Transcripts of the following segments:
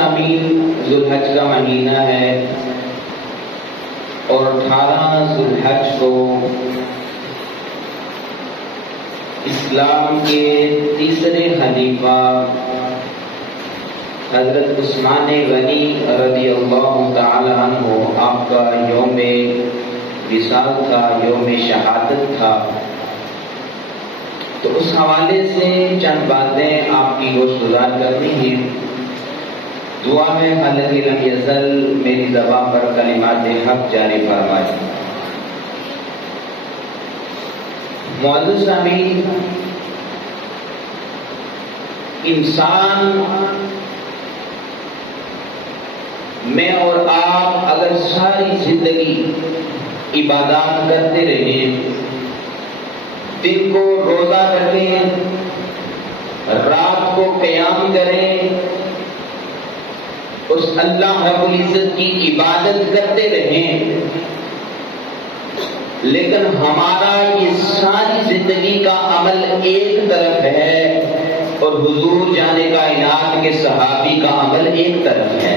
سامعین، ذوالحج کا مہینہ ہے اور 18 ذوالحج کو اسلام کے تیسرے خلیفہ حضرت عثمان غنی رضی اللہ تعالی عنہ آپ کا یوم وصال تھا، یوم شہادت تھا۔ تو اس حوالے سے چند باتیں آپ کی گوش گزار کرنی ہیں۔ دعا میں حالت لم یزل میری زبان پر کلمات حق جاری فرمائے۔ معزز سامعین، انسان میں اور آپ اگر ساری زندگی عبادات کرتے رہیں، دن کو روزہ رکھیں، رات کو قیام کریں، اس اللہ رب العزت کی عبادت کرتے رہیں، لیکن ہمارا یہ ساری زندگی کا عمل ایک طرف ہے اور حضور جانے کائنات کے صحابی کا عمل ایک طرف ہے۔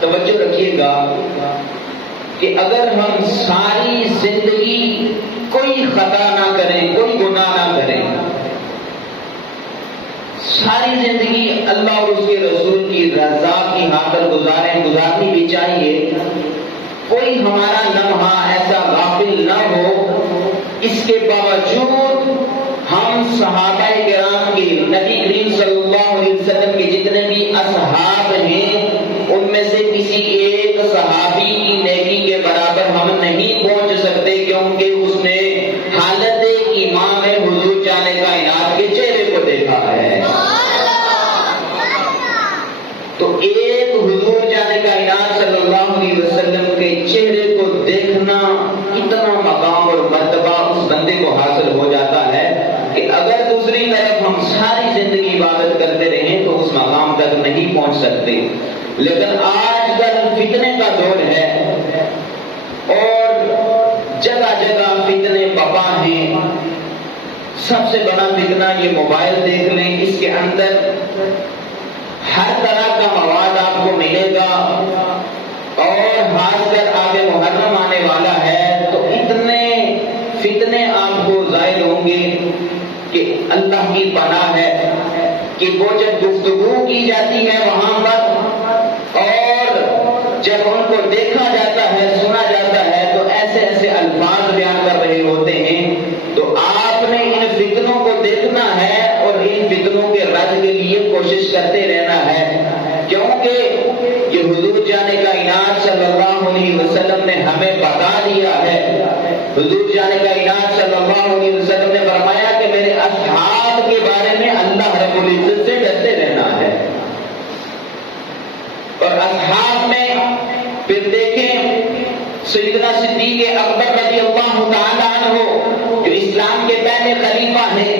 توجہ رکھیے گا کہ اگر ہم ساری زندگی کوئی خطا نہ کریں، کوئی گناہ نہ کریں، ساری زندگی اللہ اور اس کے رسول کی رضا کی خاطر گزارنی بھی چاہیے، کوئی ہمارا لمحہ ایسا غافل نہ ہو، اس کے باوجود ہم صحابہ کرام کے، نبی کریم صلی اللہ علیہ وسلم کے جتنے بھی اصحاب ہیں، ان میں سے کسی ایک صحابی کی نیکی کے برابر ہم نہیں پہنچ سکتے، کیونکہ اس نے حالت امام حضور جانے کائنات کے چہرے کو دیکھا ہے۔ تو ایک حضور جانے کائنات صلی اللہ علیہ وسلم کے چہرے کو دیکھنا اتنا مقام اور مرتبہ اس بندے کو حاصل ہو جاتا ہے کہ اگر دوسری طرف ہم ساری زندگی عبادت کرتے رہیں تو اس مقام تک نہیں پہنچ سکتے۔ لیکن آج کل فتنے کا دور ہے اور جگہ جگہ فتنے بپا ہیں۔ سب سے بڑا فتنہ یہ موبائل دیکھ لیں، اس کے اندر ہر طرح کا مواد آپ کو ملے گا، اور خاص کر آگے محرم آنے والا ہے تو اتنے فتنے آپ کو ظاہر ہوں گے کہ اللہ کی پناہ ہے کہ وہ جب گفتگو کی جاتی ہے وہاں پر اور جب ان کو دیکھا جاتا ہے، سنا جاتا ہے، تو ایسے ایسے الفاظ بیان کر رہے ہوتے ہیں۔ تو آپ نے ان فتنوں کو دیکھنا ہے اور ان فتنوں کے رد کے لیے کوشش کرتے رہنا ہے، کیونکہ یہ حضور جانے کائنات صلی اللہ علیہ وسلم نے ہمیں بتا دیا ہے۔ حضور جانے کائنات صلی اللہ علیہ وسلم نے فرمایا کہ میرے اصحاب کے بارے میں اللہ رب العزت سے ڈرتے رہنا ہے۔ اور اصحاب میں پھر دیکھیں سیدنا صدیق اکبر رضی اللہ تعالی عنہ جو اسلام کے پہلے خلیفہ ہیں،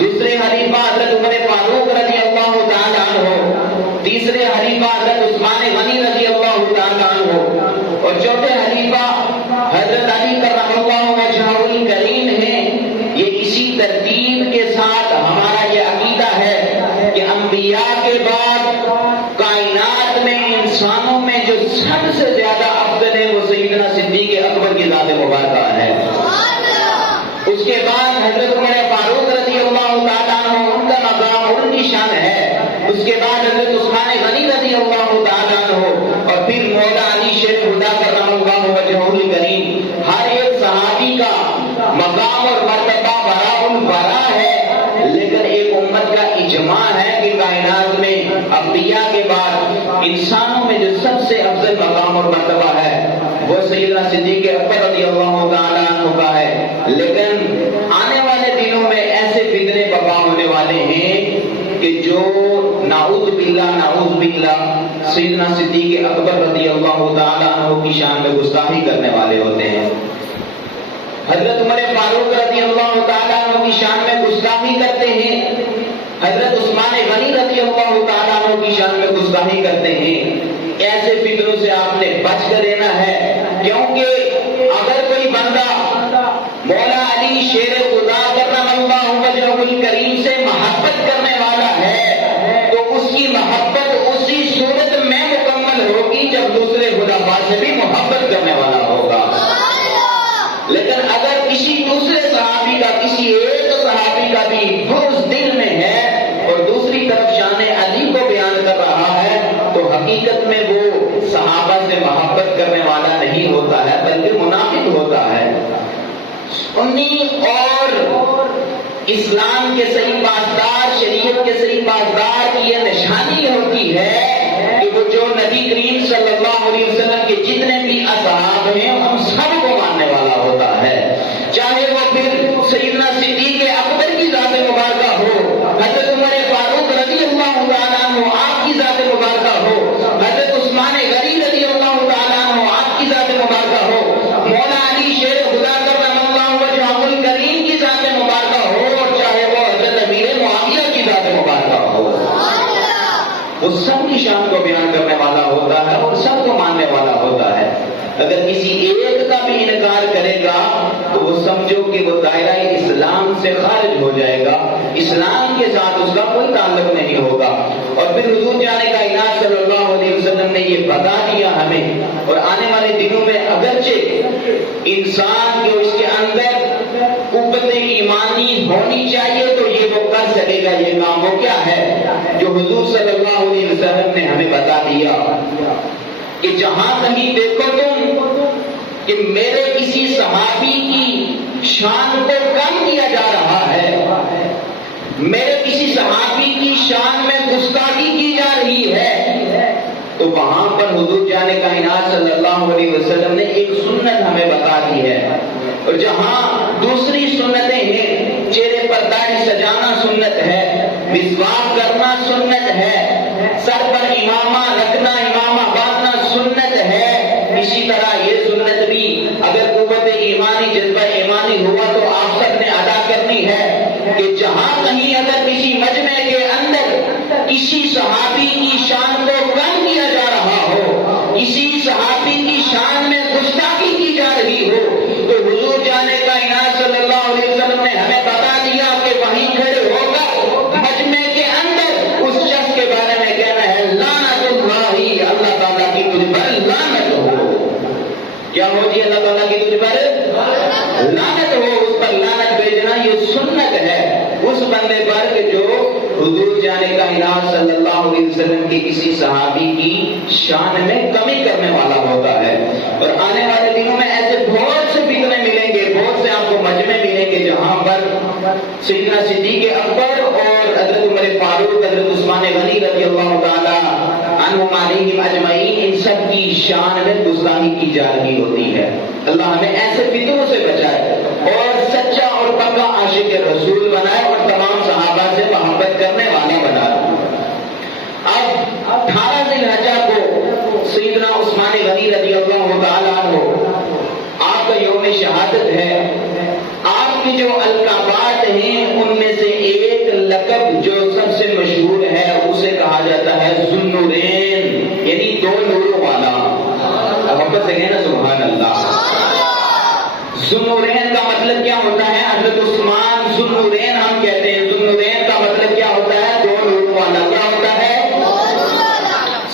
دوسرے خلیفہ حضرت عمر فاروق رضی اللہ تعالی عنہ، تیسرے خلیفہ حضرت عثمان غنی رضی اللہ تعالی عنہ، اور چوتھے خلیفہ حضرت علی کرم اللہ وجہہ الکریم ہیں۔ یہ اسی ترتیب کے ساتھ ہمارا یہ عقیدہ ہے کہ انبیاء کے بعد کائنات میں انسانوں میں جو سب سے زیادہ افضل ہے وہ سیدنا صدیق اکبر کی ذات مبارکہ ہے۔ اس کے بعد حضرت عمر فاروق رضی اللہ تعالیٰ عنہ، ان کا مقام ان کی شان ہے۔ اس کے بعد حضرت عثمان غنی رضی اللہ تعالیٰ عنہ، اور پھر مولا علی شیخ خدا کرم اللہ وجہہ الکریم۔ ہر ایک صحابی کا مقام اور مرتبہ براء البراء ہے، لیکن ایک امت کا اجماع ہے کہ کائنات میں انبیاء کے بعد انسانوں میں جو سب سے افضل مقام اور مرتبہ ہے وہ سیدنا صدیق اکبر رضی اللہ تعالیٰ عنہ کا ہے۔ لیکن آنے والے دنوں میں ایسے فتنے برپا ہونے والے ہیں کہ جو نعوذ باللہ سیدنا صدیق اکبر رضی اللہ تعالیٰ عنہ کی شان میں گستاخی کرنے والے ہوتے ہیں، حضرت عمر فاروق رضی اللہ تعالیٰ عنہ کی شان میں گستاخی کرتے ہیں، حضرت عثمان غنی رضی اللہ تعالیٰ عنہ کی شان میں گستاخی کرتے ہیں۔ ایسے فتنوں سے آپ نے بچ کر رہنا ہے، کیونکہ اگر کوئی بندہ مولا علی شیر خدا کرم اللہ وجہہ الکریم سے محبت کرنے والا ہے تو اس کی محبت صحابہ سے بھی محبت کرنے والا ہوگا. لیکن اگر کسی دوسرے صحابی کا کسی ایک صحابی کا بھی بغض دل میں ہے اور دوسری طرف شان علی کو بیان کر رہا ہے تو حقیقت میں وہ صحابہ سے محبت کرنے والا نہیں ہوتا ہے بلکہ منافق ہوتا ہے. سنی اور اسلام کے صحیح پاسدار، شریعت کے صحیح پاسدار کی یہ نشانی ہوتی ہے کہ وہ جو نبی کریم صلی اللہ علیہ وسلم کے جتنے بھی اصحاب ہیں ان سب کو ماننے والا ہوتا ہے. چاہے وہ پھر سیدنا صدیق اکبر کی ذات مبارکہ ہو، حضرت عمر فاروق رضی اللہ تعالیٰ عنہ آپ کی ذات مبارکہ ہو، حضرت عثمان غنی رضی اللہ تعالیٰ عنہ آپ کی ذات مبارکہ ہو، مولا علی شیر خدا کرم اللہ وجہہ الکریم کی ذات مبارکہ ہو، اور چاہے وہ حضرت امیر معاویہ کی ذات مبارکہ ہو. وہ سب کی شان کو بیان کرنے والا ہوتا ہے اور سب کو ماننے والا ہوتا ہے. اگر کسی ایک کا بھی انکار کرے گا تو وہ سمجھو کہ وہ دائرہ اسلام سے خارج ہو جائے گا، اسلام کے ساتھ اس کا کوئی تعلق نہیں ہوگا. اور پھر حضور جانے کا الہ صلی اللہ علیہ وسلم نے یہ بتا دیا ہمیں، اور آنے والے دنوں میں اگرچہ انسان جو اس کے اندر قوت ایمانی ہونی چاہیے تو یہ وہ کر سکے گا. یہ کام وہ کیا ہے جو حضور صلی اللہ علیہ وسلم نے ہمیں بتا دیا کہ جہاں کہیں دیکھو تم کہ میرے کسی صحابی کی شان کو کم کیا جا رہا ہے، میرے کسی صحابی کی شان میں گستاخی کی جا رہی ہے، تو وہاں پر حضور جانے کائنات صلی اللہ علیہ وسلم نے ایک سنت ہمیں بتا دی ہے. اور جہاں دوسری سنتیں ہیں، چہرے پر داڑھی سجانا سنت ہے، مسواک کرنا سنت ہے، سر پر امامہ رکھنا، امامہ باندھنا سنت ہے، اسی طرح یہ سنت بھی اگر قوت ایمانی جذبہ ایمانی ہوا تو آپ سب نے ادا کرنی ہے کہ جہاں کہیں اگر کسی مجمع کے اندر کسی صحابی کی شان کو کم کیا جا رہا ہو، کسی صحابی کی شان میں گستاخی کی جا رہی ہو، تو حضور جانے کائنات صلی اللہ علیہ وسلم نے ہمیں بتا دیا کہ وہیں کھڑے ہو کر مجمع کے اندر اس شخص کے بارے میں کہنا ہے لعنت اللہ، اللہ تعالیٰ کی تجھ پر لعنت ہو. کیا ہو جی؟ اللہ تعالیٰ کی تجھ پر لعنت ہو، اس پر لعنت بھیجنا یہ سنت ہے اس بندے پر کہ جو حضور جانے کائنات صلی اللہ علیہ وسلم کی کسی صحابی کی شان میں کمی کرنے والا ہوتا ہے. اور آنے والے دنوں میں ایسے بہت سے فتنے ملیں گے، بہت سے آپ کو مجمع ملیں گے جہاں پر سیدنا صدیق اکبر اور حضرت عمر فاروق، حضرت عثمان غنی رضی اللہ تعالی عنہم علیہم اجمعین، ان سب کی شان میں گستاخی کی جا رہی ہوتی ہے. اللہ ہمیں ایسے فتنوں سے بچائے اور سچا اور پکا عاشق رسول بنائے اور تمام صحابہ سے محبت کرنے والا بنائے. اب 18 ذی الحجہ کو سیدنا عثمان غنی رضی اللہ تعالیٰ عنہ آپ کا یوم شہادت ہے. آپ کی جو القابات ہیں ان میں سے ایک لقب جو سب سے مشہور ہے اسے کہا جاتا ہے ذوالنورین، یعنی دو نوروں والا. محبت سے کہنا سبحان اللہ. ذوالنورین کا مطلب کیا ہوتا ہے؟ حضرت عثمان ذوالنورین ہم کہتے ہیں. ذوالنورین کا مطلب کیا ہوتا ہے؟ دو نوروں والا. کیا ہوتا ہے؟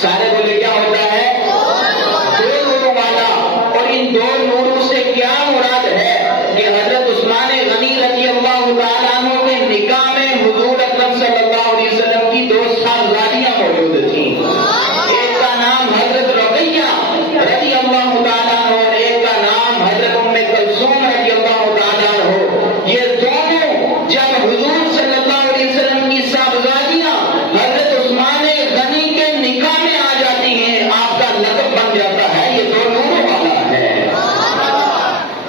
سارے بولے کیا ہوتا ہے؟ دو نوروں والا. اور ان دو نوروں سے کیا مراد ہے کہ حضرت عثمان غنی رضی اللہ تعالیٰ عنہ کے نکاح میں حضور اکرم صلی اللہ علیہ وسلم کی 2 صاحبزادیاں موجود تھیں. ایک کا نام حضرت رقیہ رضی اللہ تعالیٰ عنہ اور ایک کا نام حضرت ام کلثوم رضی اللہ تعالیٰ عنہ. یہ دونوں جب حضور صلی اللہ علیہ وسلم کی صاحبزادیاں حضرت عثمان غنی کے نکاح میں آ جاتی ہیں، آپ کا لقب بن جاتا ہے یہ دو نوروں والا ہے.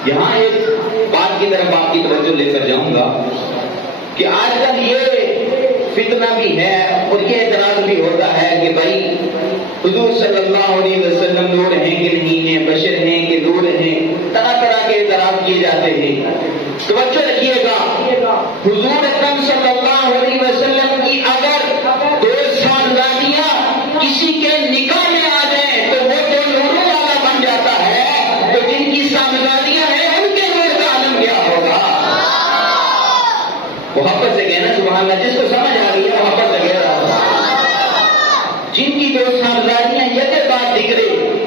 یہاں ایک بات کی طرف آپ کی توجہ لے کر جاؤں گا کہ آج کل یہ فتنہ بھی ہے اور یہ اعتراض بھی ہوتا ہے کہ بھائی حضور صلی اللہ علیہ وسلم نور ہیں کہ نہیں ہیں، بشر ہیں کہ نور ہیں، طرح طرح کے اعتراض کیے جاتے ہیں. توجہ رکھیے گا، حضور اکرم صلی اللہ علیہ وسلم کی اگر 2 صاحبزادیاں کسی کے نکاح میں آ جائیں تو وہ دو نوروں والا بن جاتا ہے. تو جن کی صاحبزادیاں ہیں ان کے نور کا عالم کیا ہوگا؟ محبت سے کہنا سبحان اللہ. جس کو سمجھ آ رہی ہے محبت سے کہہ رہا ہوں. جن کی 2 صاحبزادیاں یکے بعد دیگرے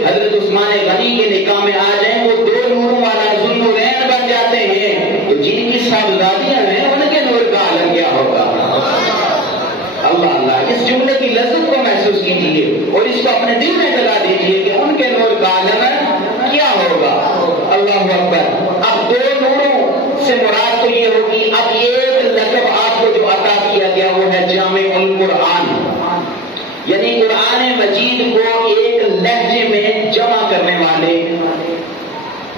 حضرت عثمان غنی کے نکاح میں آ جائیں وہ دو نوروں والا ذوالنورین بن جاتے ہیں، تو جن کی صاحبزادیاں ہیں ان کے نور کا عالم کیا ہوگا؟ اللہ اللہ، اس جملے کی لذت کو محسوس کیجیے اور اس کو اپنے دل میں جگا دیجیے کہ ان کے نور کا عالم کیا ہوگا۔ اللہ اکبر۔ اب دو نوروں سے مراد تو یہ ہوگی، اب ایک لقب آپ کو جو عطا کیا گیا وہ ہے جامع القرآن، یعنی قرآن مجید کو ایک لہجے میں جمع کرنے والے۔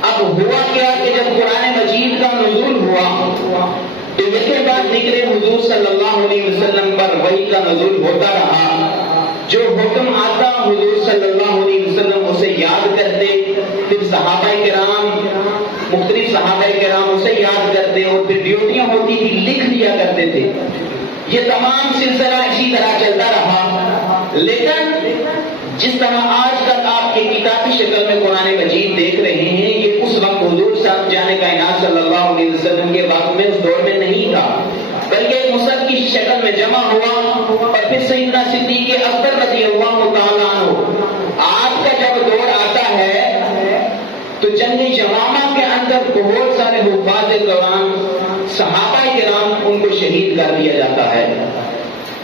اب ہوا کیا کہ جب قرآن مجید کا نزول ہوا تو یکے بعد نکلے حضور صلی اللہ علیہ وسلم پر وحی کا نزول ہوتا رہا، جو حکم آتا حضور صلی اللہ علیہ وسلم اسے یاد کرتے، پھر صحابہ کرام مختلف صحابہ کرام اسے یاد کرتے اور پھر ڈیوٹیاں ہوتی تھی لکھ لیا کرتے تھے۔ یہ تمام سلسلہ اسی طرح چلتا رہا، لیکن جس طرح آج تک آپ کی کتابی شکل میں قرآن مجید دیکھ رہے ہیں، یہ اس وقت حضور صاحب جانے کائنات صلی اللہ علیہ وسلم کے وقت میں اس دور میں نہیں تھا، بلکہ ایک مصحف کی شکل میں جمع ہوا اور پھر سیدنا صدیق اکبر رضی اللہ تعالیٰ عنہ آپ کا جب دور آتا ہے تو جنگ یمامہ کے اندر بہت سارے حفاظ قرآن صحابہ کرام ان کو شہید کر دیا جاتا ہے،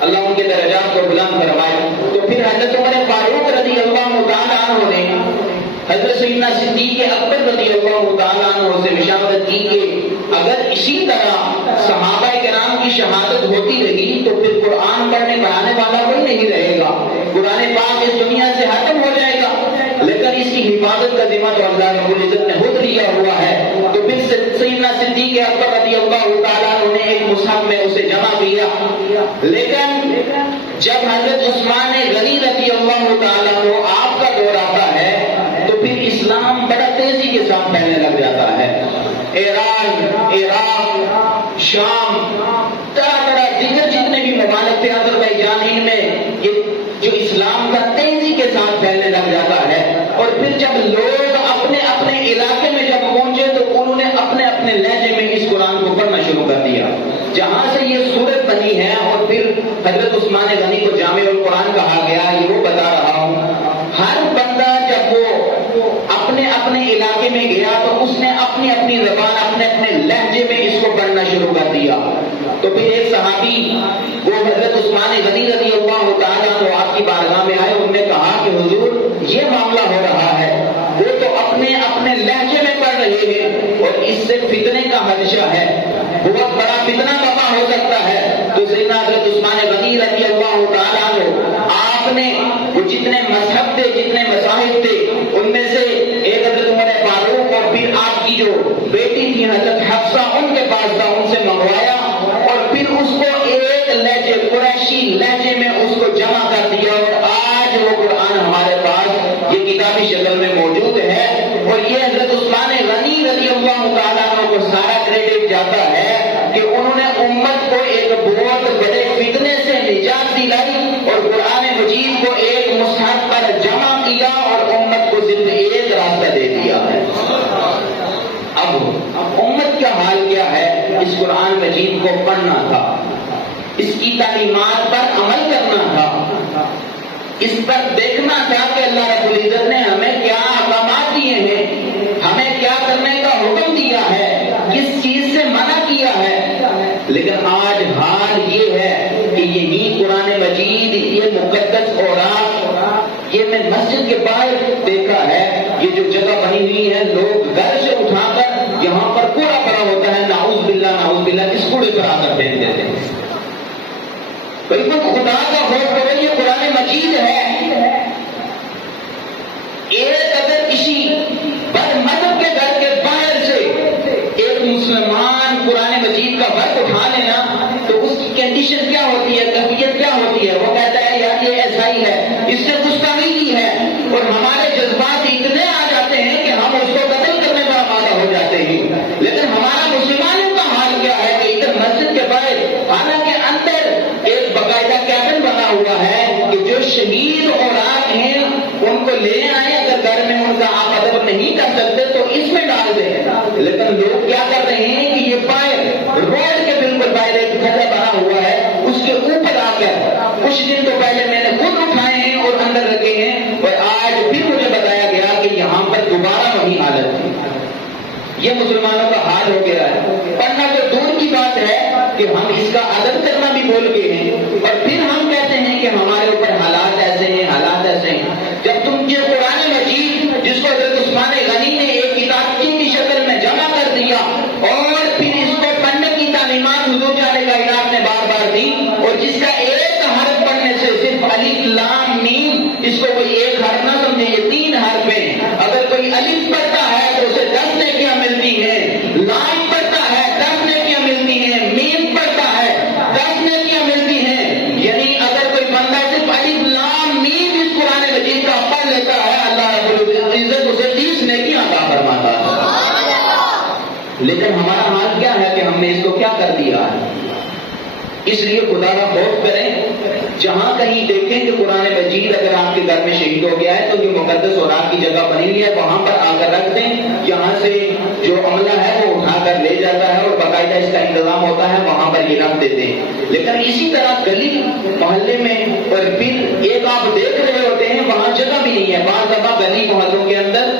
اللہ ان کے درجات کو بلند فرمائے۔ تو پھر حضرت عمر فاروق رضی اللہ تعالیٰ عنہ نے حضرت سیدنا صدیق اکبر رضی اللہ تعالیٰ عنہ سے مشاورت کی کہ اگر اسی طرح صحابہ کرام کی شہادت ہوتی رہی تو پھر قرآن پڑھنے پڑھانے والا کوئی نہیں رہے گا، قرآن پاک اس دنیا سے ختم ہو جائے گا، لیکن اس کی حفاظت کا ذمہ تو اللہ رب العزت نے خود لیا ہوا ہے۔ تو پھر سیدنا صدیق اکبر رضی اللہ تعالیٰ عنہ نے ایک مصحف میں اسے جمع کیا، لیکن جب حضرت عثمان غنی رضی اللہ تعالیٰ عنہ آپ کا دور آتا ہے تو پھر اسلام بڑا تیزی کے ساتھ پھیلنے لگ جاتا ہے۔ ایران، عراق، شام، طرح طرح دیگر جتنے بھی ممالک تھے آذربائیجان، ان میں یہ جو اسلام کا تیزی کے ساتھ پھیلنے لگ جاتا ہے، اور پھر جب لوگ اپنے اپنے علاقے میں جب پہنچے تو انہوں نے اپنے اپنے لہجے میں اس قرآن کو پڑھنا شروع کر دیا۔ جہاں سے یہ صورت بنی ہے اور پھر حضرت عثمان غنی کو جامع القرآن کہا گیا، یہ وہ بتا رہا ہوں، ہر بندہ جب وہ اپنے اپنے علاقے میں گیا تو اس نے اپنی اپنی زبان اپنے اپنے لہجے میں اس کو پڑھنا شروع کر دیا۔ تو پھر ایک صحابی وہ حضرت عثمان غنی رضی اللہ تعالیٰ عنہ آپ کی بارگاہ میں آئے، انہوں نے کہا کہ حضور یہ معاملہ ہو رہا ہے، وہ تو اپنے اپنے لہجے میں پڑھ رہے ہیں اور اس سے فتنے کا خدشہ ہے، بہت بڑا فتنہ وقع ہو سکتا ہے۔ تو سیدنا حضرت عثمان غنی رضی اللہ تعالیٰ عنہ آپ نے وہ جتنے مذہب تھے جتنے مذاہب تھے ان میں سے ایک حضرت عمر فاروق اور پھر آپ کی جو بیٹی تھی حضرت حفصہ ان کے پاس تھا، ان سے منگوایا اور پھر اس کو ایک لہجے قریشی لہجے میں اس کو جمع کر دیا، اور آج وہ قرآن ہمارے پاس یہ کتابی شکل میں موجود ہے۔ اور یہ حضرت عثمان غنی رضی اللہ تعالیٰ عنہ کو سارا کریڈٹ جاتا ہے کہ انہوں نے امت کو ایک بہت بڑے فتنے سے نجات دلائی اور قرآن مجید کو ایک مصحف پر جمع کیا اور امت کو صرف ایک راستہ دے دیا ہے۔ اب امت کا حال کیا ہے؟ اس قرآن مجید کو پڑھنا تھا، اس کی تعلیمات پر عمل کرنا تھا، اس پر دیکھنا تھا کہ اللہ رب العزت نے ہمیں کیا احکامات دیے ہیں، ہمیں کیا کرنے کا حکم دیا ہے، کس چیز سے منع کیا ہے۔ لیکن آج حال یہ ہے کہ یہی قرآن مجید، یہ مقدس اوراق، یہ میں مسجد کے باہر دیکھا ہے، یہ جو جگہ بنی ہوئی ہے لوگ گھر سے اٹھا کر یہاں پر کوڑا پڑا ہوتا ہے، نعوذ باللہ نعوذ باللہ، اس کوڑے پر آ کر پھینک دیتے ہیں۔ بالکل خدا کا خوف کرو، یہ قرآن مجید ہے۔ ایک اگر کسی بد مذہب کے گھر کے باہر سے ایک مسلمان قرآن مجید کا ورق اٹھا لینا تو اس کی کنڈیشن کیا ہوتی ہے، کیفیت کیا ہوتی ہے؟ وہ کہتا ہے یار یہ ایسا ہی ہے، اس سے گستاخی کی ہے، اور ہمارے جذبات اتنے آ جاتے ہیں کہ ہم اس کو قتل کرنے پر آمادہ ہو جاتے ہیں۔ لیکن ہمارا مسلمانوں کا حال کیا ہے کہ ادھر مسجد کے باہر، حالانکہ اندر ایک باقاعدہ کیبن بنا ہوا ہے کہ جو شہید اوراق ہیں ان کو لے آئے، اگر گھر میں ان کا آپ ادب نہیں کر سکتے تو اس میں ڈال دیں۔ لیکن لوگ کیا کر رہے ہیں کہ یہ باہر روڈ کے بالکل باہر ایک گھر بنا ہوا ہے، اس کے اوپر آ کر کچھ دن تو پہلے میں نے خود اٹھائے ہیں اور اندر رکھے ہیں، اور آج پھر مجھے بتایا گیا یہ مسلمانوں کا حال ہو گیا ہے. پڑھنا تو دور کی بات ہے کہ ہم اس کا ادب کرنا بھی بھول گئے ہیں، اور پھر ہم کہتے ہیں کہ ہمارے اوپر حالات ایسے ہیں، حالات ایسے ہیں. جب تم یہ قرآن مجید جس کو حضرت عثمان غنی نے ایک کتابچے کی شکل میں جمع کر دیا اور پھر اس کو پڑھنے کی تعلیمات حضور جان کائنات نے بار بار دی، اور جس کا ایک حرف پڑھنے سے صرف الف لام میم، اس کو کوئی ایک حرف نہ سمجھے، یہ 3 حرف ہیں. اگر کوئی الف پڑھتا ہے تو اسے 10 نیکیاں ملتی ہیں، لام پڑھتا ہے 10 نیکیاں ملتی ہیں، میم پڑھتا ہے 10 نیکیاں ملتی ہیں. یعنی اگر کوئی بندہ صرف الف لام میم اس قرآن مجید کا پڑھ لیتا ہے، اللہ رب العزت اسے 30 نیکیاں عطا فرماتا ہے. لیکن ہمارا حال کیا ہے کہ ہم نے اس کو کیا کر دیا ہے؟ اس لیے خدا کا خوف کریں. جہاں کہیں دیکھیں کہ قرآن مجید اگر آپ کے گھر میں شہید ہو گیا ہے تو یہ مقدس اور آپ کی جگہ بنی ہوئی ہے، وہاں پر آ کر رکھ دیں. یہاں سے جو عملہ ہے وہ اٹھا کر لے جاتا ہے اور باقاعدہ اس کا انتظام ہوتا ہے، وہاں پر یہ رکھ دیتے ہیں. لیکن اسی طرح گلی محلے میں اور پھر ایک آپ دیکھ رہے ہوتے ہیں وہاں جگہ بھی نہیں ہے. بعض دفعہ گلی محلوں کے اندر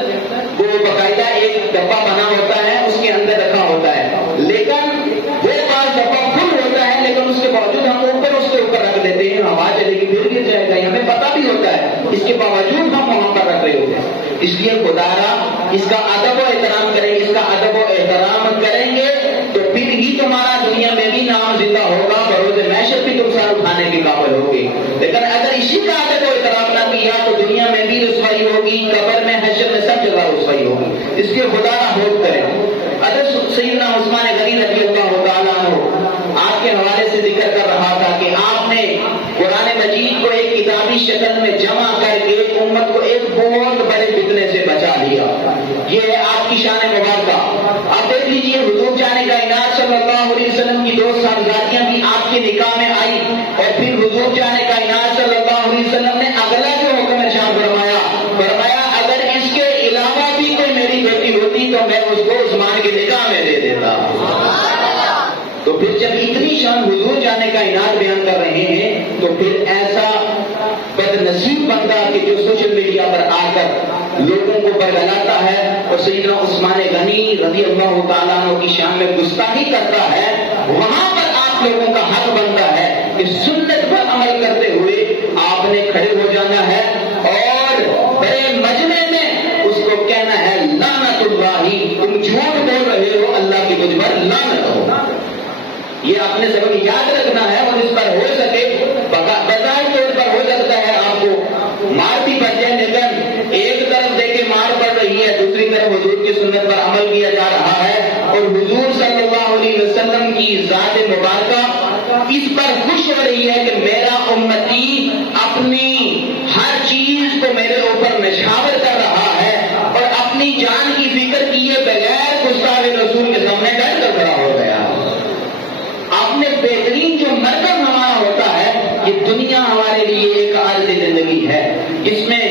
وہ باقاعدہ ایک ڈبہ بنا ہوتا ہے، اس کے اندر رکھا ہوتا ہے، لیکن وہ بعض دفعہ فل ہوتا ہے، لیکن اس کے باوجود ہم اس کے اوپر رکھ دیتے ہیں. ہوا چلے گی پھر گر جائے گا، ہمیں پتا بھی ہوتا ہے، اس کے باوجود ہم وہاں پر رکھ رہے ہوتے ہیں. اس لیے خدا را اس کا ادب و احترام کریں گے، اس کا ادب و احترام کریں گے تو پھر ہی تمہارا دنیا میں بھی نام زندہ ہوگا، بروز محشر بھی تم سر اٹھانے کے قابل ہوگے. لیکن اگر اسی کا ادب و احترام نہ کیا تو دنیا میں بھی رسوائی ہوگی، قبر میں، حشر میں، سب جگہ رسوائی ہوگی. اس لیے خدا را خوف کریں. حضرت سیدنا عثمان غنی رضی اللہ تعالیٰ عنہ آپ کے حوالے سے ذکر کر رہا تھا کہ آپ نے قرآن مجید کو ایک کتابی شکل میں جمع کر کے امت کو ایک بہت بڑے فتنے سے بچا لیا. یہ ہے آپ کی شان مبارکہ. آپ دیکھ لیجیے حضور جان کائنات صلی اللہ علیہ وسلم کی 2 صاحبزادیاں بھی آپ کے نکاح میں آئی، اور پھر حضور جان کائنات صلی اللہ علیہ وسلم نے اگلا جو حکم ارشاد فرمایا اگر اس کے علاوہ بھی کوئی میری بیٹی ہوتی تو میں اس کو عثمان کے نکاح میں دے دیتا. تو پھر جب اتنی شان حضور جانے کا کائنات بیان کر رہے ہیں تو پھر ایسا بد نصیب بندہ کہ جو سوشل میڈیا پر آ کر لوگوں کو برگلاتا ہے اور سیدنا عثمان غنی رضی اللہ تعالیٰ عنہ کی شان میں گستاخی کرتا ہے، وہاں پر آپ لوگوں کا حق بنتا ہے کہ سنت پر عمل کرتے ہوئے آپ نے کھڑے ہو جانا ہے اور بڑے مجمع میں اس کو کہنا ہے لعنت اللہ، تم جھوٹ بول رہے ہو، اللہ کی مجھ پر لعنت ہو. یہ اپنے سبق یاد رکھنا ہے، اور اس پر ہو سکے بظاہر طور پر ہو سکتا ہے آپ کو مار بھی پڑ جائے، لیکن ایک طرف دیکھے مار پڑ رہی ہے، دوسری طرف حضور کی سنت پر عمل کیا جا رہا ہے، اور حضور صلی اللہ علیہ وسلم کی ذات مبارکہ اس پر خوش ہو رہی ہے کہ میرا امتی اپنی ہر چیز کو میرے اوپر نچھاور کر رہا ہے اور اپنی جان کی فکر کیے بغیر گستاخ رسول کے سامنے ڈٹ کر کھڑا ہو گیا. آپ نے بہترین جو مرکز ہمارا ہوتا ہے، یہ دنیا ہمارے لیے ایک عارضی زندگی ہے، اس میں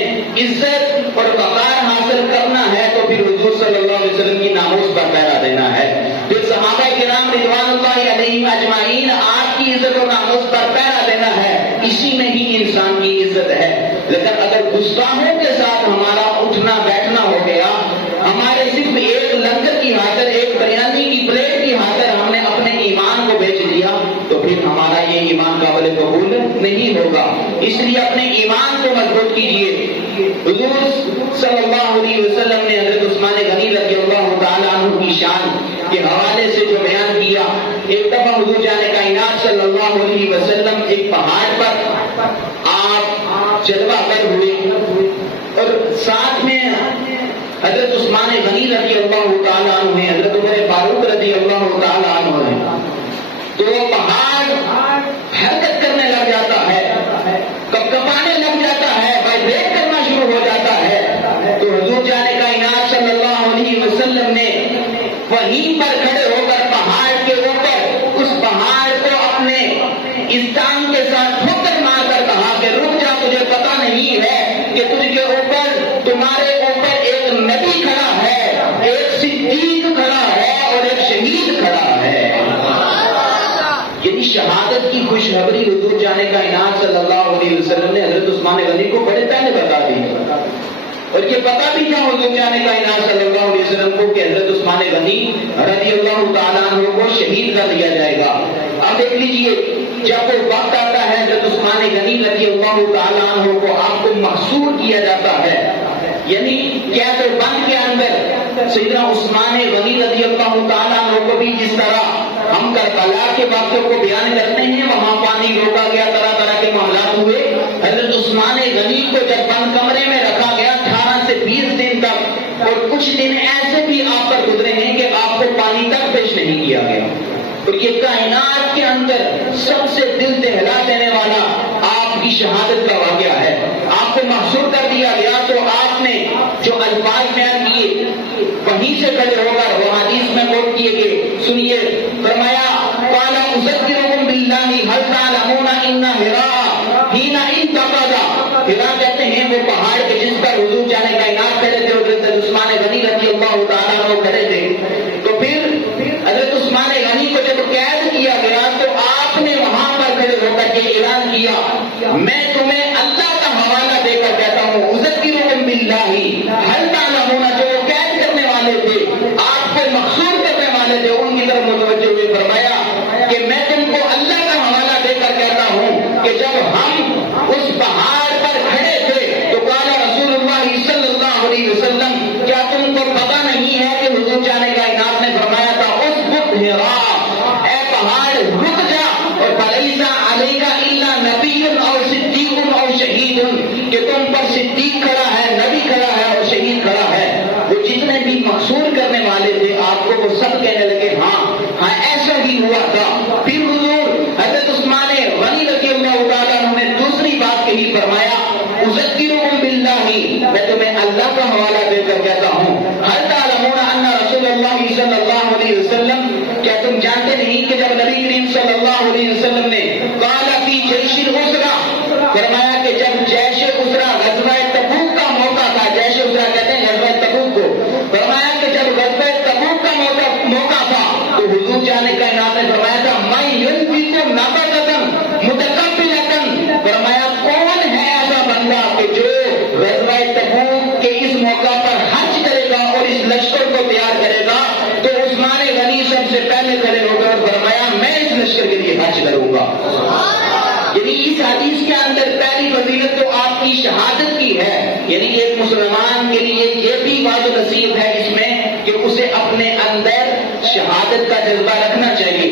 عزت اور وقار حاصل کرنا ہے تو پھر حضور صلی اللہ علیہ وسلم کی ناموس پر پہرا دینا ہے، پھر صحابہ کرام رضوان اللہ علیہم اجمعین آپ کی عزت اور ناموس پر پہرا دینا ہے. اسی میں ہی انسان کی عزت ہے. لیکن اگر گستاخوں کے ساتھ ہمارا اٹھنا بیٹھنا ہو گیا، ہمارے صرف ایک لنگر کی خاطر، ایک بریانی کی پلیٹ کی خاطر ہم نے اپنے ایمان کو بیچ دیا تو پھر ہمارا یہ ایمان قابل قبول نہیں ہوگا. اس لیے اپنے ایمان کو مضبوط کیجیے. حضور صلی اللہ علیہ وسلم نے حضرت عثمان غنی رضی اللہ تعالیٰ عنہ کی شان کے حوالے سے جو بیان کیا، ایک دفعہ حضور جان کائنات صلی اللہ علیہ وسلم ایک پہاڑ پر آپ جلوہ گر ہوئے اور ساتھ میں حضرت عثمان غنی رضی اللہ تعالیٰ عنہ ہیں، حضرت عمر فاروق رضی اللہ تعالیٰ عنہ ہیں. تو وہ پہاڑ حرکت کرنے لگ جاتا ہے، کپکپانے لگ جاتا ہے، وائبریٹ کرنا شروع ہو جاتا ہے. تو حضور جان کائنات صلی اللہ علیہ وسلم نے وہیں پر کھڑے ہو کر پہاڑ کے اوپر اس پہاڑ کو اپنے اس ٹانگ کے ساتھ ٹھوکر مار کر کہا کہ رک جا، تجھے پتا نہیں ہے کہ تجھ کے اوپر، تمہارے اوپر ایک نبی کھڑا ہے، ایک صدیق کھڑا ہے اور ایک شہید کھڑا ہے. یعنی شہادت کی خوشخبری حضور جان کائنات صلی اللہ علیہ وسلم نے حضرت عثمان غنی کو بڑے پہلے بتا دی. اور یہ پتا بھی تھا حضور جان کائنات صلی اللہ علیہ وسلم کو کہ حضرت عثمان غنی رضی اللہ تعالیٰ عنہ کو شہید کر دیا جائے گا. اب دیکھ لیجئے جب وہ وقت آتا ہے حضرت عثمان غنی رضی اللہ تعالیٰ عنہ کو آپ کو محصور کیا جاتا ہے، یعنی قید و بند کے اندر سیدنا عثمان غنی رضی اللہ تعالیٰ عنہ کو بھی جس طرح ہم کربلا کے واقعوں کو بیان کرتے ہیں وہاں پانی روکا گیا، طرح طرح کے معاملات ہوئے، حضرت عثمان غنی کو جب بند کمرے میں رکھا گیا 18 سے 20 دن تک، اور کچھ دن ایسے بھی آپ پر گزرے ہیں کہ آپ کو پانی تک پیش نہیں کیا گیا. اور یہ کائنات کے اندر سب سے دل دہلا دینے والا آپ کی شہادت کا واقعہ ہے. آپ کو محصور کر دیا گیا تو آپ نے جو الفاظ بیان کیے وہیں سے کھڑے ہو کر وہ حدیث میں کوٹ کیے گئے، سنیے. فرمایا قال اذکرکم باللہ هل تعلمون ان حراء حین انتقض، حراء کہتے ہیں وہ پہاڑ کے جس پر حضور جان کائنات کھڑے تھے، حضرت عثمان غنی رضی اللہ تعالیٰ عنہ کھڑے تھے. تو پھر حضرت عثمان غنی کو جب قید کیا گیا تو آپ نے وہاں پر کھڑے ہو کر کے اعلان کیا میں تمہیں اللہ کا حوالہ دے کر کہتا ہوں اذکرکم باللہ هل تعلمون، جو وہ قید کرنے والے تھے آپ کو محصور کرنے والے تھے ان کی طرف متوجہ ہوئے فرمایا کہ میں تم کو اللہ کا حوالہ دے کر کہتا ہوں کہ جب ہم اس پہاڑ پر کھڑے تھے تو قال رسول اللہ صلی اللہ علیہ وسلم کیا تم کو پتا نہیں ہے کہ حضور جان کائنات نے فرمایا تھا اسبت حراء، اے پہاڑ رک جا، اور فلیس علیک الا نبی اور صدیق اور شہید، کہ تم پر صدیق کھڑا ہے، نبی کھڑا ہے اور شہید کھڑا ہے. وہ جتنے بھی محصور کرنے والے تھے آپ کو وہ سب کہنے لگے ہاں ہاں ایسا ہی ہوا تھا. پھر حضور حضرت عثمان غنی رضی اللہ تعالیٰ عنہ نے دوسری بات کہی، فرمایا اذکرکم باللہ، میں تمہیں اللہ کا حوالہ دے کر کہتا ہوں هل تعلمون ان رسول اللہ صلی اللہ علیہ وسلم، کیا تم جانتے نہیں کہ جب نبی کریم صلی اللہ علیہ وسلم نے قال فی جیش الاسرہ، فرمایا کہ جب جیش اسرہ غزوہ تبوک کا موقع تھا، جیش اسرہ کہتے ہیں غزوہ تبوک کو، فرمایا کہ جب غزوہ تبوک کا موقع تھا تو حضور جان کائنات نے فرمایا تھا میں ينفق نفقۃ متقبلۃ، فرمایا کون ہے ایسا بندہ کہ جو غزوہ تبوک کے اس موقع پر حج کرے گا اور اس لشکر کو تیار کرے گا، تو عثمان غنی سب سے پہلے کھڑے ہو کر فرمایا میں اس لشکر کے لیے حج کروں گا. یعنی اس حدیث کے اندر پہلی فضیلت تو آپ کی شہادت کی ہے، یعنی ایک مسلمان کے لیے یہ بھی واضح نصیحت ہے اس میں کہ اسے اپنے اندر شہادت کا جذبہ رکھنا چاہیے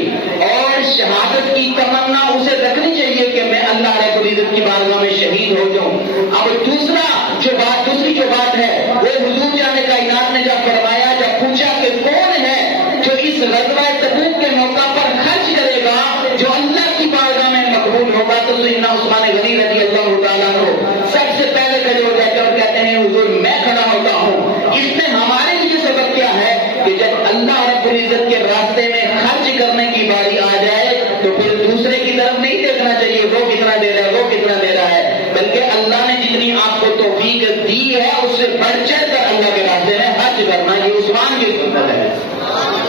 اور شہادت کی تمنا اسے رکھنی چاہیے کہ میں اللہ رب العزت کی بارگاہ میں شہید ہو جاؤں. اب دوسری جو بات ہے وہ حضور جان کائنات نے جب فرمایا، جب پوچھا کہ کون ہے جو اس غزوہ تبوک کے موقع پر خرچ کرے گا جو اللہ کی بارگاہ میں مقبول ہوگا، تو سیدنا عثمان غنی رضی اللہ تعالیٰ عنہ سب سے پہلے کھڑے ہو جاتے اور کہتے ہیں حضور میں کھڑا ہوتا ہوں. اس میں ہمارے لیے سبق کیا ہے کہ جب اللہ رب العزت کے راستے میں خرچ کرنے کی باری آ جائے تو پھر دوسرے کی طرف نہیں دیکھنا چاہیے وہ کتنا دے رہا ہے وہ کتنا دے رہا ہے، بلکہ اللہ نے جتنی آپ کو توفیق دی ہے اس سے بڑھ چڑھ کر اللہ کے راستے میں خرچ کرنا، یہ عثمان کی سنت ہے.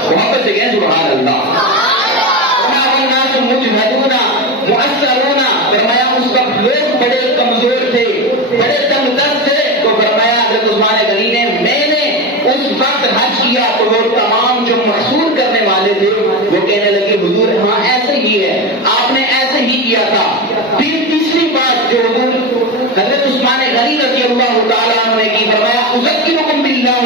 محبت سے کہیں سبحان اللہ. فرمایا اس وقت لوگ بڑے کمزور تھے، بڑے تنگ دست تھے، تو فرمایا حضرت عثمان غنی نے میں نے اس وقت حج کیا تو وہ تمام جو محصور کرنے والے تھے وہ کہنے لگے حضور ہاں ایسے ہی ہے، آپ نے ایسے ہی کیا تھا. پھر تیسری بات جو حضور حضرت عثمان غنی رضی اللہ تعالیٰ عنہ نے کی، فرمایا اذکرکم باللہ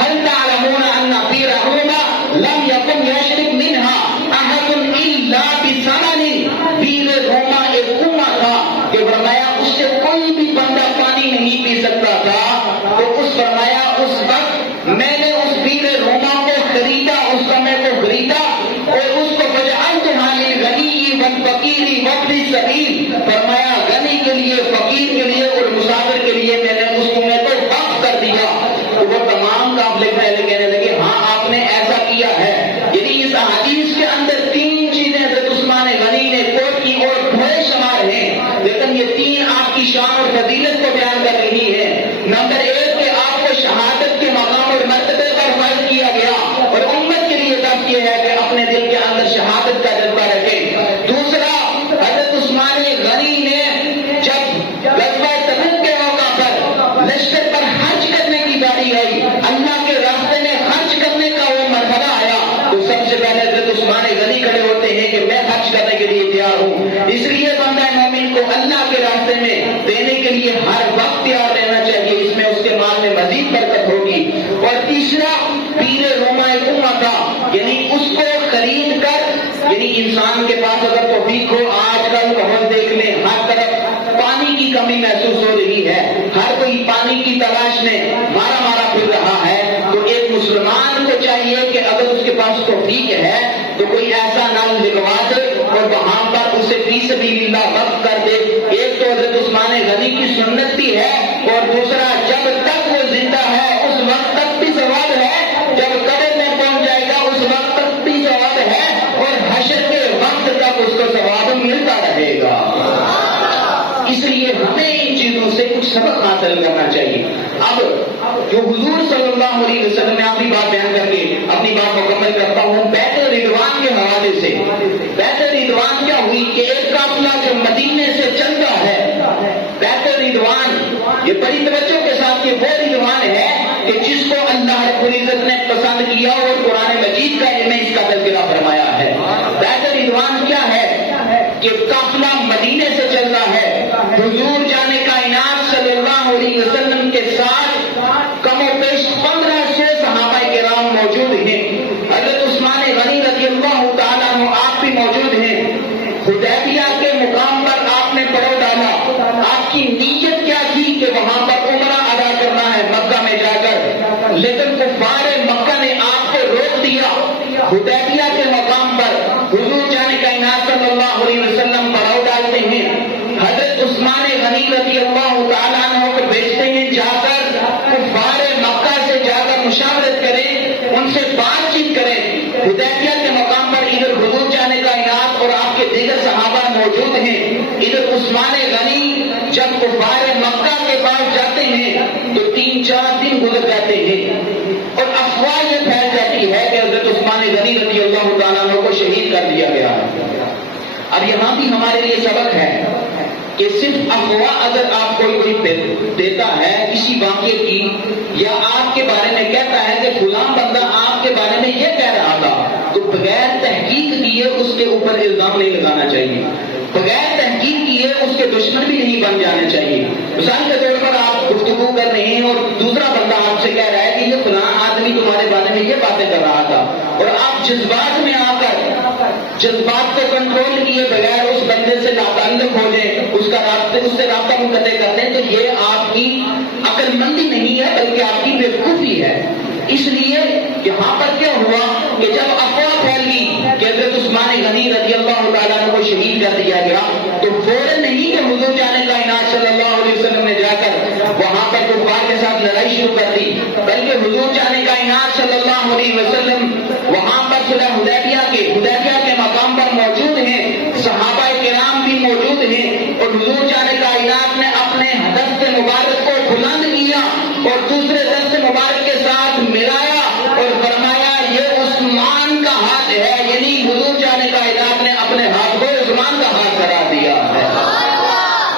هل تعلمون ان فی رحومہ لم یکن یشرب منها احد الا بثمن، پیر روما ایک کنواں تھا کہ فرمایا اس سے کوئی بھی بندہ پانی نہیں پی سکتا تھا، تو اس فرمایا اس وقت میں نے اس پیر روما کو خریدا، اس سمے کو خریدا اور اس کو فجعلت للغنی والفقیر وابن السبیل، فرمایا غنی کے لیے، فقیر کے لیے اور مسافر کے لیے میں نے اس کنویں کو وقف کر دیا. تو وہ تمام قافلے پہلے کہنے لگے ہاں آپ نے ایسا کیا ہے. یعنی اس حدیث کے اندر تین چیزیں حضرت عثمان غنی نے کوٹ کی اور بڑے شمار ہیں، لیکن یہ تین آپ کی شان اور فضیلت کو بیان کر رہی ہے. نمبر ایک کہ آپ کو شہادت کے مقام اور مرتبے پر فرض کیا گیا اور امت کے لیے درس یہ ہے کہ اپنے دل کے اندر شہادت کا جذبہ رکھے. دوسرا حضرت عثمان غنی نے جب غزوہ تبوک کے موقع پر لشکر پر حج لیے ہر وقت تیار رہنا چاہیے، اس میں اس کے مال میں مزید برکت ہوگی۔ اور تیسرا پیر رومائے امہ تھا، یعنی اس کو خرید کر، یعنی انسان کے پاس اگر توفیق ہو، آج کل بہت دیکھ لیں ہر طرف پانی کی کمی محسوس ہو رہی ہے، ہر کوئی پانی کی تلاش میں مارا مارا پھر رہا ہے، تو ایک مسلمان کو چاہیے کہ اگر اس کے پاس توفیق ہے تو کوئی ایسا نل لگوا دے اور وہاں پر اسے فی سبیل اللہ وقف کر دے۔ ایک تو حضرت عثمان غنی کی سنت بھی ہے، اور دوسرا جب تک وہ زندہ ہے اس وقت تک بھی ثواب ہے، جب قبر میں پہنچ جائے گا اس وقت تک بھی ثواب ہے، اور حشر کے وقت تک اس کو ثواب ملتا رہے گا۔ اس لیے ہمیں ان چیزوں سے کچھ سبق حاصل کرنا چاہیے۔ اب جو حضور صلی اللہ علیہ وسلم نے اپنی بات بیان کر کے اپنی بات مکمل کرتا ہوں بیعت رضوان کے حوالے سے۔ بیعت رضوان کیا ہوئی کہ ایک قافلہ جو مدینے سے چلتا ہے، بیعت رضوان یہ بڑی توجہ کے ساتھ یہ وہ رضوان ہے کہ جس کو اللہ رب العزت نے پسند کیا اور قرآن مجید کا میں اس کا تذکرہ فرمایا ہے۔ بیعت رضوان کیا ہے کہ قافلہ مدینے سے چلتا ہے، حضور جانے کائنات صلی اللہ علیہ وسلم کے ساتھ کم و بیش 1500 صحابہ کرام موجود ہیں، حضرت عثمان غنی رضی اللہ تعالیٰ عنہ آپ بھی موجود ہیں۔ حدیبیہ کے مقام پر آپ نے پڑاؤ ڈالا، آپ کی نیت کیا تھی کہ وہاں پر عمرہ ادا کرنا ہے مکہ میں جا کر، لیکن کفار مکہ نے آپ کو روک دیا۔ حدیبیہ کے مقام پر حضور جانے کائنات صلی اللہ علیہ وسلم پڑاؤ ڈالتے ہیں، حضرت عثمان غنی رضی اللہ تعالیٰ عنہ کو بھیجتے ہیں جا کر کفار مکہ سے جا کر مشاورت کریں، ان سے بات چیت کریں۔ حدیبیہ کے مقام پر ادھر حضور جانے کائنات اور آپ کے دیگر صحابہ موجود ہیں، ادھر عثمان غنی جب کفار مکہ کے پاس جاتے ہیں تو 3-4 دن گزر جاتے ہیں، اور افواہ یہ پھیل جاتی ہے کہ حضرت عثمان غنی رضی اللہ تعالیٰ عنہ کو شہید کر دیا گیا۔ اب یہاں بھی ہمارے لیے سبق ہے کہ صرف افواہ اگر آپ کوئی دیتا ہے کسی واقعے کی، یا آپ کے بارے میں کہتا ہے کہ فلاں بندہ آپ کے بارے میں یہ کہہ رہا تھا، تو بغیر تحقیق کیے اس کے اوپر الزام نہیں لگانا چاہیے، بغیر تحقیق کیے اس کے دشمن بھی نہیں بن جانے چاہیے۔ مثال کے طور پر آپ گفتگو کر رہے ہیں اور دوسرا بندہ آپ سے کہہ رہا ہے کہ یہ فلاں آدمی تمہارے بارے میں یہ باتیں کر رہا تھا، اور آپ جذبات میں آ کر جذبات کو کنٹرول کیے بغیر اس بندے سے ناتعلق ہو جائیں، اس سے رابطہ منقطع کرتے ہیں، تو یہ آپ کی عقل مندی نہیں ہے بلکہ آپ کی بیوقوفی ہے۔ اس لیے یہاں پر کیا ہوا کہ جب افواہ پھیل گئی کہ حضرت عثمان غنی رضی اللہ تعالیٰ عنہ کو شہید کر دیا گیا، تو فوراً نہیں کہ حضور جانے کائنات صلی اللہ علیہ وسلم نے جا کر وہاں پر کفار کے ساتھ لڑائی شروع کر دی، بلکہ حضور جانے کائنات صلی اللہ علیہ وسلم وہاں پر صلح حدیبیہ کے مقام پر موجود ہیں، صحابہ کرام بھی موجود ہیں، اور حضور جانے کائنات نے اپنے دست مبارک کو بلند کیا اور دوسرے دست مبارک کے ساتھ ملایا اور فرمایا یہ عثمان کا ہاتھ ہے، یعنی حضور جانے کائنات نے اپنے ہاتھ کو عثمان کا ہاتھ قرار دیا ہے۔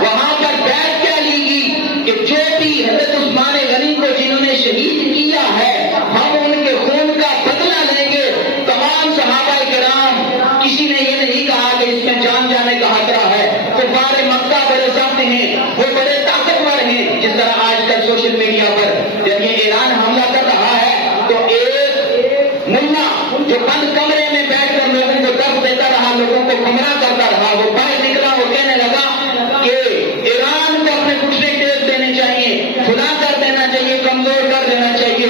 وہاں پر بیعت کیا لی گئی کہ جو بھی حضرت عثمان غنی کو جنہوں نے شہید کیا ہے ہم ان کے خون کا بدلہ لیں گے۔ تمام صحابہ کرام، کسی نے یہ نہیں کہا کہ اس میں جان جانے کا خطرہ ہے، کفار مکہ بڑے سخت ہیں، وہ بڑے طاقتور ہیں، جس طرح آج کل سوشل میڈیا پر جب یہ ایران حملہ کر رہا ہے تو ایک ملا جو بند کمرے میں بیٹھ کر لوگوں کو درد دیتا رہا، لوگوں کو گمراہ کرتا رہا، وہ باہر نکلا، وہ کہنے لگا کہ ایران کو اپنے گھٹنے ٹیک دینے چاہیے، کھلا کر دینا چاہیے، کمزور کر دینا چاہیے،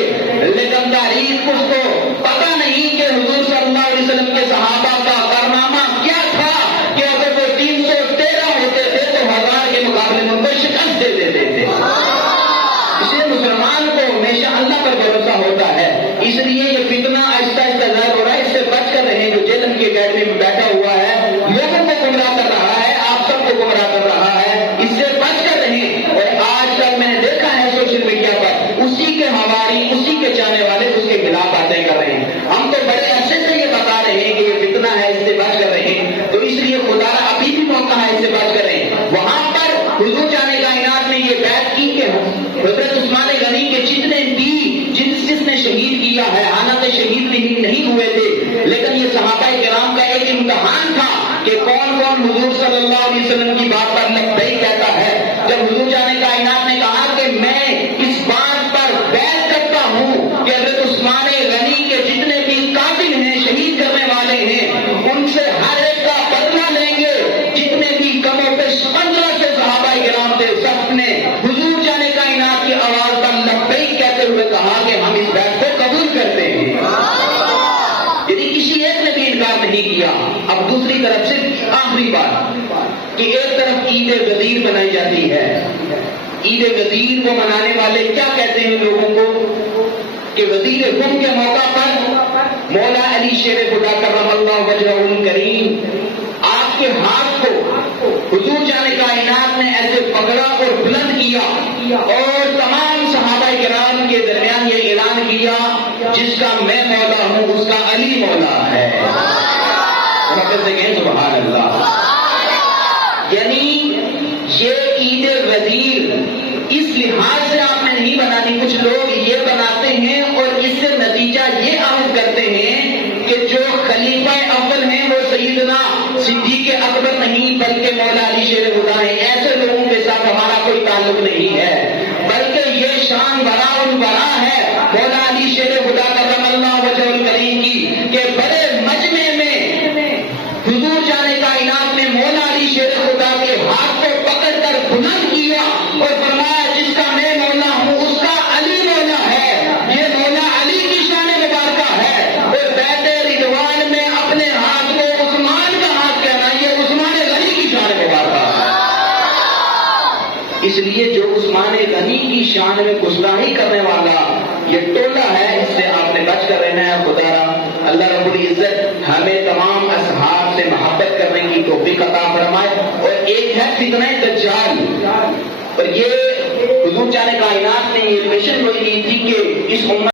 لیکن تاریخ اس کو پتا نہیں کہ حضور صلی اللہ علیہ وسلم کے صحابہ کا کارنامہ کیا تھا کہ اگر وہ 313 ہوتے تھے تو 1000 کے مقابلے میں ان کو شکست دے دیتے تھے۔ اس لیے مسلمان کو ہمیشہ اللہ پر بھروسہ ہوتا ہے، اس لیے یہ فتنہ آہستہ آہستہ ظاہر ہو رہا ہے، اس سے بچ کر رہیں۔ جو جیلن کی اکیڈمی میں بیٹھا ہوا ہے لوگوں کو گمراہ کر رہا ہے، آپ سب کو گمراہ کر رہا ہے، اس سے بچ کر رہیں۔ اور آج کل میں نے دیکھا ہے سوشل میڈیا پر اسی کے ہواری، اسی کے چاہنے والے اس کے خلاف باتیں کر میں اس بات پر بیعت کرتا ہوں کہ حضرت عثمان غنی کے جتنے بھی قاتل ہیں، شہید کرنے والے ہیں، ان سے ہر ایک کا بدلہ لیں گے۔ جتنے بھی کم و بیش 1500 صحابہ کرام تھے، سب نے حضور جانے کائنات کی آواز پر لبیک کہتے ہوئے کہا کہ ہم اس بیعت کو قبول کرتے ہیں۔ یعنی کسی ایک نے بھی انکار نہیں کیا۔ اب دوسری طرف سے آخری بات کہ ایک طرف عید غدیر بنائی جاتی ہے۔ عید غدیر کو منانے والے کیا کہتے ہیں لوگوں کو کہ غدیر خم کے موقع پر مولا علی شیر خدا کرم اللہ وجہہ الکریم آپ کے ہاتھ کو حضور جانے کائنات نے ایسے پکڑا اور بلند کیا اور تمام صحابہ کرام کے درمیان یہ اعلان کیا جس کا میں مولا ہوں اس کا علی مولا ہے۔ سبحان اللہ۔ یعنی یہ عید غدیر اس لحاظ سے آپ نے نہیں بنانی، کچھ لوگ یہ بناتے ہیں اور اس سے نتیجہ یہ عائد کرتے ہیں کہ جو خلیفہ اول ہیں وہ سیدنا صدیق اکبر نہیں بلکہ مولا علی شیر خدا ہیں۔ ایسے لوگوں کے ساتھ ہمارا کوئی تعلق نہیں ہے، بلکہ یہ شان بڑا البرا ہے مولا علی شیر خدا کرم اللہ وجہ الکریم کی کہ بڑے مجمع میں حضور جانے کائنات نے مولا علی شیر خدا کے ہاتھ کو پکڑ کر بلند کیا اور فرمایا جس کا میں مولا ہوں اس کا علی مولا ہے۔ یہ مولا علی کی شان مبارکہ ہے۔ اور بیعت رضوان میں اپنے ہاتھ کو عثمان کا ہاتھ کہنا یہ عثمان غنی کی شان مبارکہ ہے۔ اس لیے جو عثمان غنی کی شان میں گستاخی کرنے والا یہ ٹولہ ہے، اس سے آپ نے بچ کر رہنا ہے۔ خدا اللہ رب العزت ہمیں تمام اصحاب سے محبت کرنے کی توفیق عطا فرمائے۔ اور ایک ہے فتنہ دجال، اور یہ حضور جانے کائنات نے یہ مشن ہوئی تھی کہ اس امت